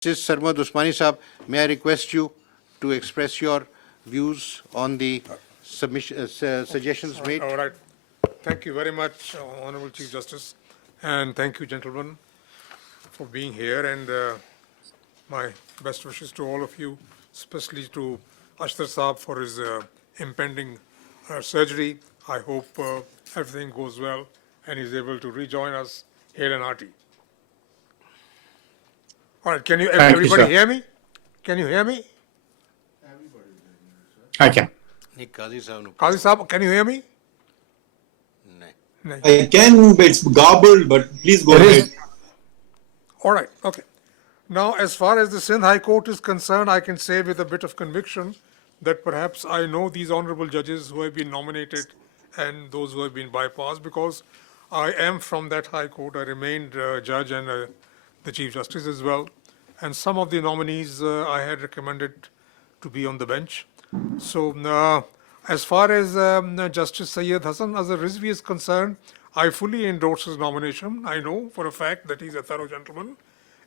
Justice Sarmad Usmani Saab, may I request you to express your views on the suggestions made? All right. Thank you very much, Honorable Chief Justice, and thank you, gentlemen, for being here. And my best wishes to all of you, especially to Ashtar Saab for his impending surgery. I hope everything goes well and he's able to rejoin us hale and hearty. All right. Can you everybody hear me? Can you hear me? I can. Qazi Saab, can you hear me? I can, but it's garbled, but please go ahead. All right, okay. Now, as far as the Sindh High Court is concerned, I can say with a bit of conviction that perhaps I know these honorable judges who have been nominated and those who have been bypassed, because I am from that High Court. I remained judge and the Chief Justice as well. And some of the nominees I had recommended to be on the bench. So as far as Justice Syed Hassan Azhar Rizvi is concerned, I fully endorse his nomination. I know for a fact that he's a thorough gentleman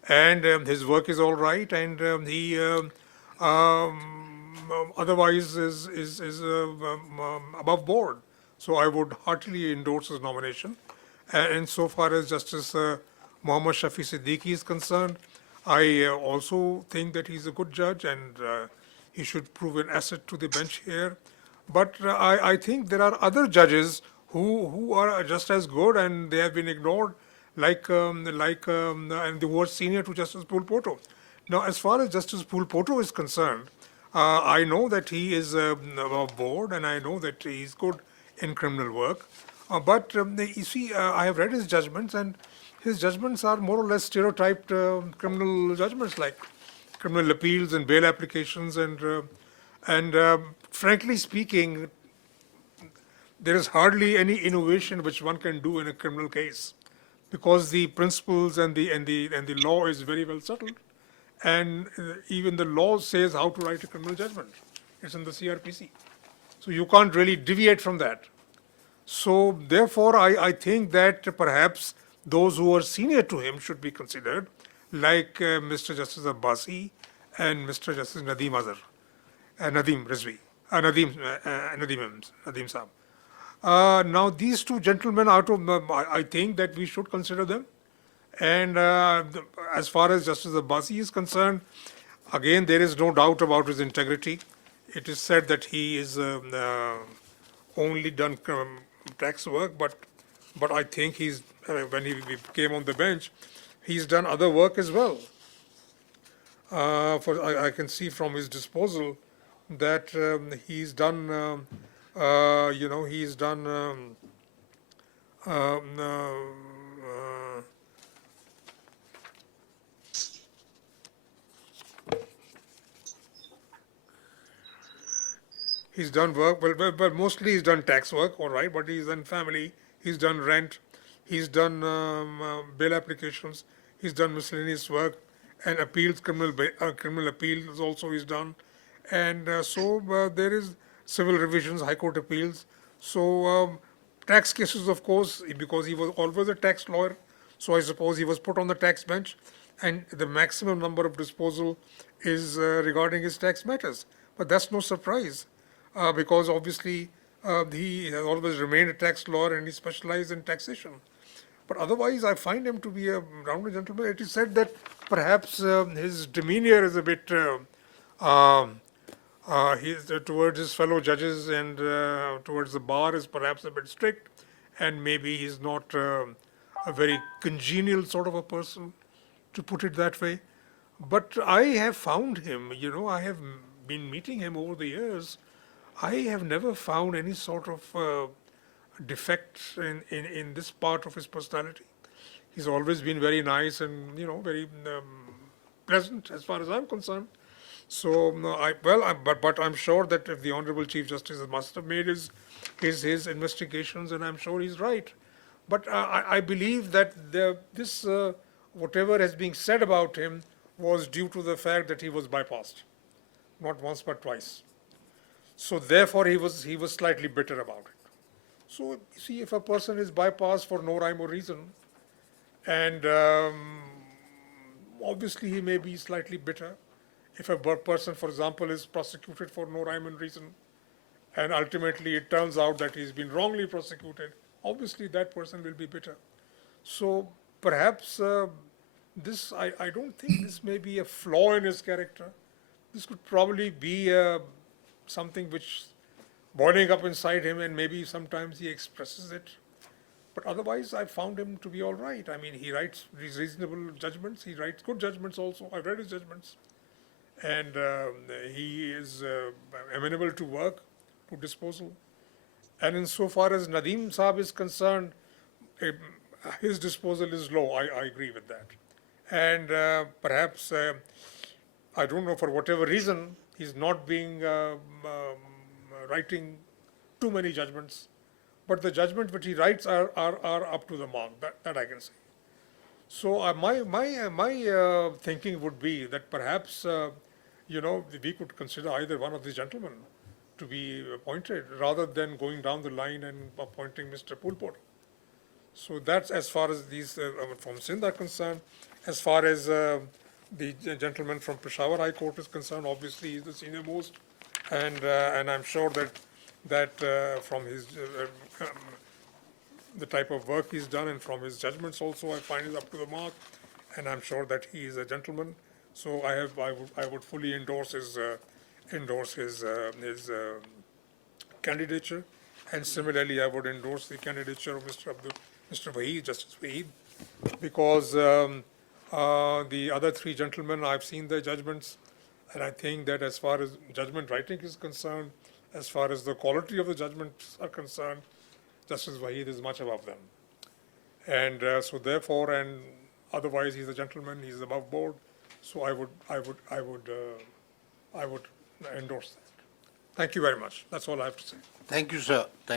and his work is all right, and he otherwise is above board. So I would heartily endorse his nomination. And so far as Justice Muhammad Shafi Siddiqui is concerned, I also think that he's a good judge and he should prove an asset to the bench here. But I think there are other judges who are just as good and they have been ignored, and who are senior to Justice Pool-Poto. Now, as far as Justice Pool-Poto is concerned, I know that he is above board and I know that he's good in criminal work. But you see, I have read his judgments, and his judgments are more or less stereotyped criminal judgments, like criminal appeals and bail applications, and frankly speaking, there is hardly any innovation which one can do in a criminal case, because the principles and the law is very well settled, and even the law says how to write a criminal judgment. It's in the CRPC, so you can't really deviate from that. So therefore, I think that perhaps those who are senior to him should be considered, like Mr. Justice Abbasi and Mr. Justice Nadeem Azhar, Nadeem Rizvi, Nadeem Saab. Now, these two gentlemen, I think that we should consider them. And as far as Justice Abbasi is concerned, again, there is no doubt about his integrity. It is said that he is only done tax work, but I think he's when he came on the bench, he's done other work as well. I can see from his disposal that he's done, he's done. He's done work, but mostly he's done tax work, all right, but he's done family, he's done rent, he's done bail applications, he's done miscellaneous work, and appeals, criminal appeals also he's done. And so there is civil revisions, high court appeals. So tax cases, of course, because he was always a tax lawyer, so I suppose he was put on the tax bench, and the maximum number of disposal is regarding his tax matters. But that's no surprise. Because obviously he has always remained a tax lawyer and he specialized in taxation. But otherwise, I find him to be a rounded gentleman. It is said that perhaps his demeanor is a bit towards his fellow judges and towards the bar is perhaps a bit strict, and maybe he's not a very congenial sort of a person, to put it that way. But I have found him, I have been meeting him over the years. I have never found any sort of defect in this part of his personality. He's always been very nice and very pleasant as far as I'm concerned. So but I'm sure that if the Honorable Chief Justice must have made his investigations, and I'm sure he's right. But I believe that this whatever has been said about him was due to the fact that he was bypassed, not once but twice. So therefore, he was slightly bitter about it. So you see, if a person is bypassed for no rhyme or reason, and obviously he may be slightly bitter. If a person, for example, is prosecuted for no rhyme and reason, and ultimately it turns out that he's been wrongly prosecuted, obviously that person will be bitter. So perhaps I don't think this may be a flaw in his character. This could probably be something which boiling up inside him, and maybe sometimes he expresses it. But otherwise, I found him to be all right. I mean, he writes these reasonable judgments. He writes good judgments also. I've read his judgments. And he is amenable to work, to disposal. And insofar as Nadeem Saab is concerned, his disposal is low. I agree with that. And perhaps, I don't know, for whatever reason, he's not being writing too many judgments. But the judgments which he writes are up to the mark. That I can say. So my thinking would be that perhaps we could consider either one of these gentlemen to be appointed rather than going down the line and appointing Mr. Pulpur. So that's as far as these from Sindh are concerned. As far as the gentleman from Peshawar High Court is concerned, obviously he's the senior most, and I'm sure that from his the type of work he's done and from his judgments also, I find is up to the mark, and I'm sure that he is a gentleman. So I would fully endorse his candidature, and similarly I would endorse the candidature of Mr. Waheed, Justice Waheed, because the other three gentlemen, I've seen their judgments, and I think that as far as judgment writing is concerned, as far as the quality of the judgments are concerned, Justice Waheed is much above them. And so therefore, and otherwise he's a gentleman, he's above board. So I would endorse that. Thank you very much. That's all I have to say. Thank you, sir.